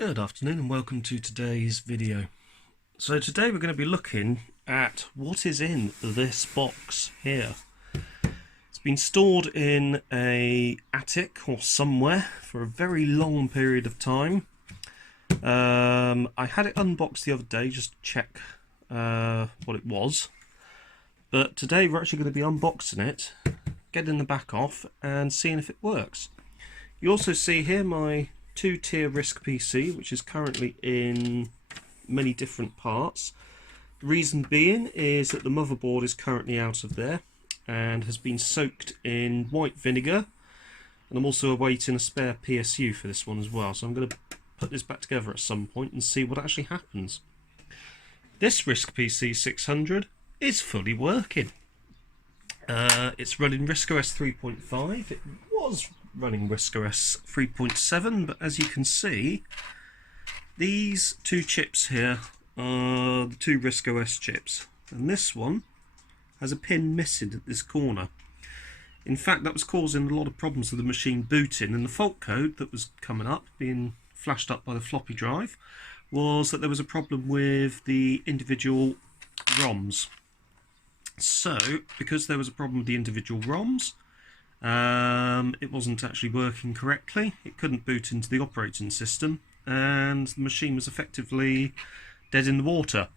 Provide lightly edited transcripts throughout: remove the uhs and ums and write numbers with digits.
Good afternoon and welcome to today's video. So today we're going to be looking at what is in this box here. It's been stored in an attic or somewhere for a very long period of time. I had it unboxed the other day just to check what it was. But today we're actually going to be unboxing it, getting the back off and seeing if it works. You also see here my 2-tier RISC PC, which is currently in many different parts. The reason being is that the motherboard is currently out of there and has been soaked in white vinegar, and I'm also awaiting a spare PSU for this one as well, so I'm going to put this back together at some point and see what actually happens. This RISC PC 600 is fully working. It's running RISC OS 3.5. It was running RISC OS 3.7, but as you can see, these two chips here are the two RISC OS chips, and this one has a pin missing at this corner. In fact, that was causing a lot of problems with the machine booting, and the fault code that was coming up, being flashed up by the floppy drive, was that there was a problem with the individual ROMs. So, because there was a problem with the individual ROMs, it wasn't actually working correctly. It couldn't boot into the operating system, and the machine was effectively dead in the water.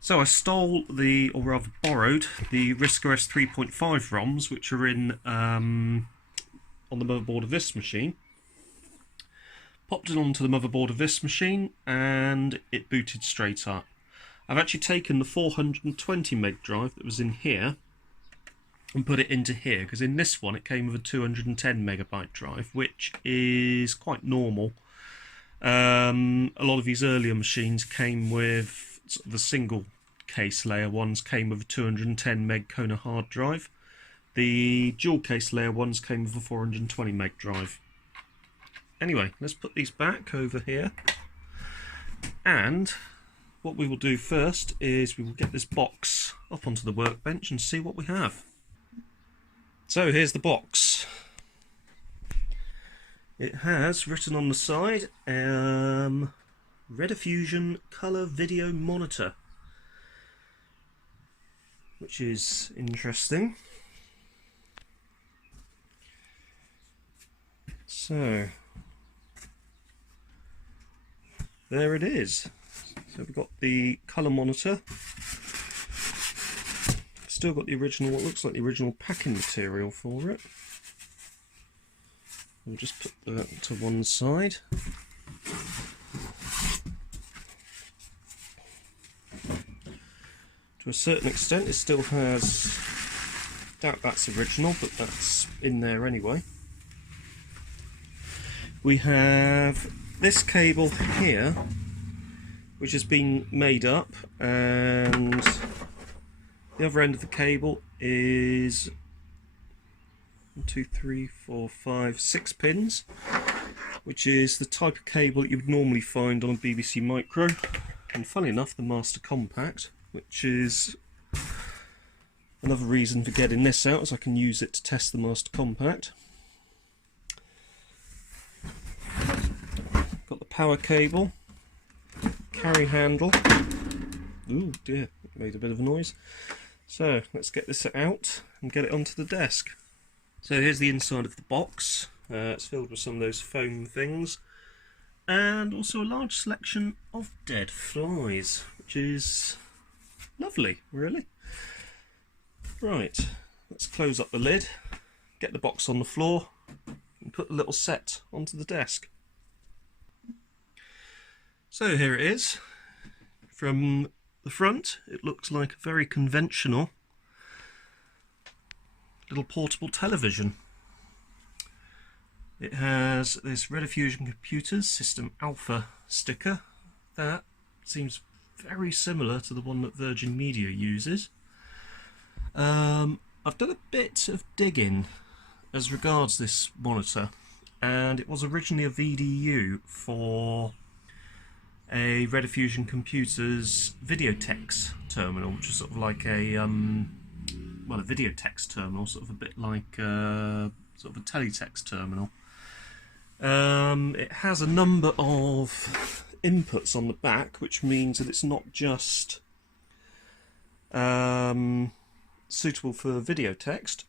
So I stole or rather borrowed, the RISC OS 3.5 ROMs, which are in on the motherboard of this machine. Popped it onto the motherboard of this machine, and it booted straight up. I've actually taken the 420 meg drive that was in here and put it into here, because in this one it came with a 210 megabyte drive, which is quite normal. A lot of these earlier machines came with sort of the single case layer ones came with a 210 meg Kona hard drive. The dual case layer ones came with a 420 meg drive. Anyway, let's put these back over here, and what we will do first is we will get this box up onto the workbench and see what we have. So here's the box. It has written on the side, Rediffusion color video monitor, which is interesting. So there it is. So we've got the colour monitor. Still got the original, what looks like the original packing material for it. We'll just put that to one side. To a certain extent it still has, doubt that's original, but that's in there anyway. We have this cable here, which has been made up, and the other end of the cable is 1, 2, 3, 4, 5, 6 pins, which is the type of cable that you would normally find on a BBC Micro, and funny enough the Master Compact, which is another reason for getting this out, as I can use it to test the Master Compact. Got the power cable, carry handle. Ooh dear, it made a bit of a noise. So let's get this out and get it onto the desk. So here's the inside of the box. It's filled with some of those foam things, and also a large selection of dead flies, which is lovely, really. Right, let's close up the lid, get the box on the floor, and put the little set onto the desk. So here it is. From the front, it looks like a very conventional little portable television. It has this Rediffusion Computers System Alpha sticker. That seems very similar to the one that Virgin Media uses. I've done a bit of digging as regards this monitor, and it was originally a VDU for a Rediffusion Computers Videotex terminal, which is sort of like a well, a videotex terminal, sort of a bit like sort of a teletext terminal. It has a number of inputs on the back, which means that it's not just suitable for video text.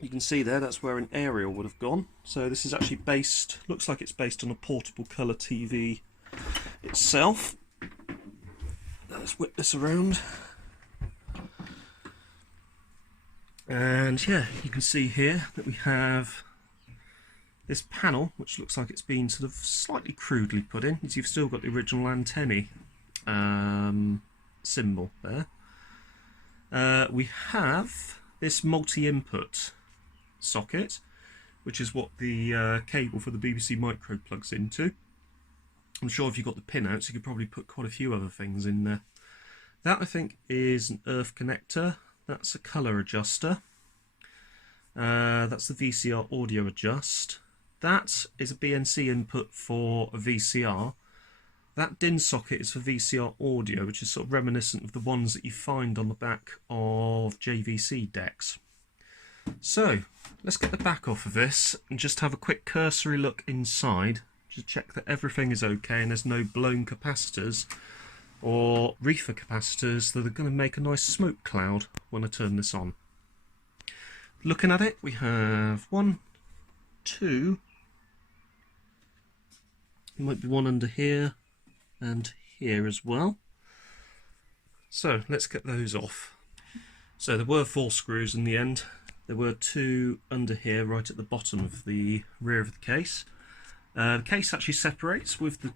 You can see there, that's where an aerial would have gone. So this is actually based, looks like it's based on a portable colour TV itself. Let's whip this around. And yeah, you can see here that we have this panel, which looks like it's been sort of slightly crudely put in, as you've still got the original antennae symbol there. We have this multi-input socket, which is what the cable for the BBC Micro plugs into. I'm sure if you got the pin out, you could probably put quite a few other things in there. That, I think, is an earth connector. That's a colour adjuster. That's the VCR audio adjust. That is a BNC input for a VCR. That DIN socket is for VCR audio, which is sort of reminiscent of the ones that you find on the back of JVC decks. So, let's get the back off of this and just have a quick cursory look inside. Just check that everything is okay and there's no blown capacitors or RIFA capacitors that are going to make a nice smoke cloud when I turn this on. Looking at it, we have 1, 2, there might be one under here and here as well. So let's get those off. So there were 4 screws in the end. There were 2 under here right at the bottom of the rear of the case. The case actually separates with the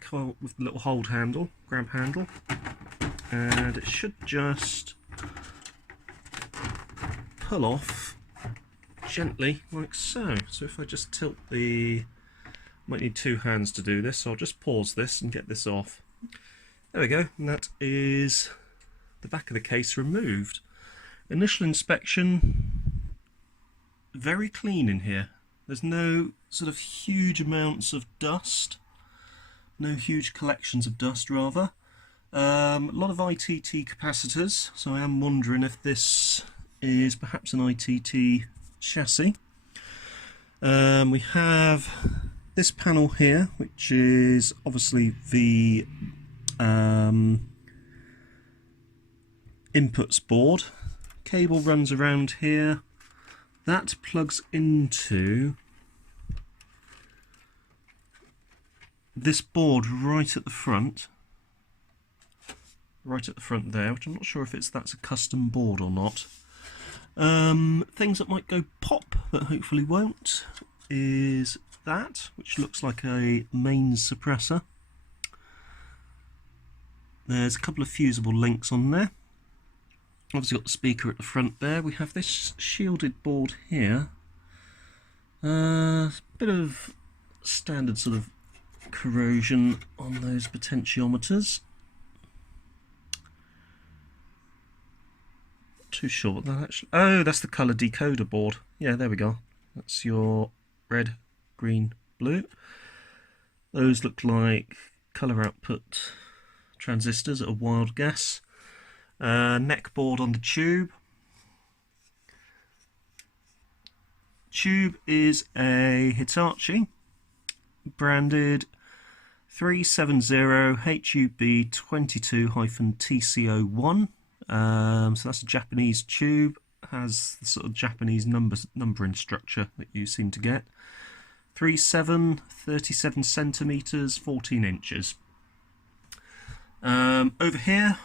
little hold handle, grab handle, and it should just pull off gently like so. So if I just tilt the, might need 2 hands to do this, so I'll just pause this and get this off. There we go, and that is the back of the case removed. Initial inspection, very clean in here. There's no sort of huge amounts of dust, no huge collections of dust rather. A lot of ITT capacitors, so I am wondering if this is perhaps an ITT chassis. We have this panel here, which is obviously the inputs board. Cable runs around here. That plugs into this board right at the front. Right at the front there, which I'm not sure if that's a custom board or not. Things that might go pop, but hopefully won't, is that, which looks like a mains suppressor. There's a couple of fusible links on there. Obviously got the speaker at the front there. We have this shielded board here. A bit of standard sort of corrosion on those potentiometers. Not too sure what that actually... Oh, that's the colour decoder board. Yeah, there we go. That's your red, green, blue. Those look like colour output transistors at a wild guess. Neck board on the tube. Tube is a Hitachi branded 370 HUB 22-TCO1. So that's a Japanese tube. Has the sort of Japanese numbering structure that you seem to get. 3.7, 37 centimeters, 14 inches. Over here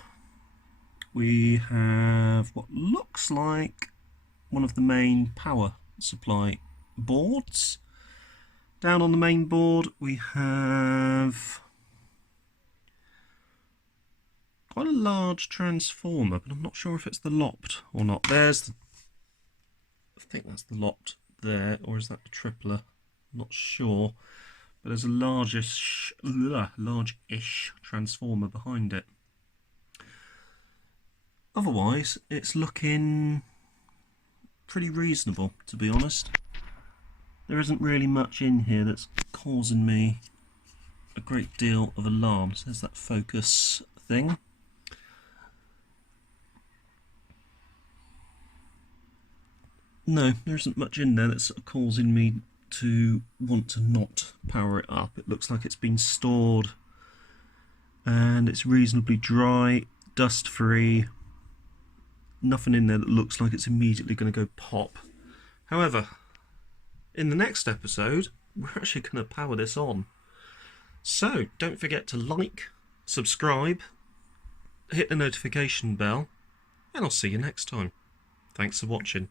we have what looks like one of the main power supply boards. Down on the main board we have quite a large transformer, but I'm not sure if it's the lopped or not. There's the, I think that's the lopped there, or is that the tripler? I'm not sure, but there's a largish transformer behind it. Otherwise, it's looking pretty reasonable, to be honest. There isn't really much in here that's causing me a great deal of alarm. So there's that focus thing. No, there isn't much in there that's sort of causing me to want to not power it up. It looks like it's been stored and it's reasonably dry, dust free, nothing in there that looks like it's immediately going to go pop. However, in the next episode we're actually going to power this on. So don't forget to like, subscribe, hit the notification bell, and I'll see you next time. Thanks for watching.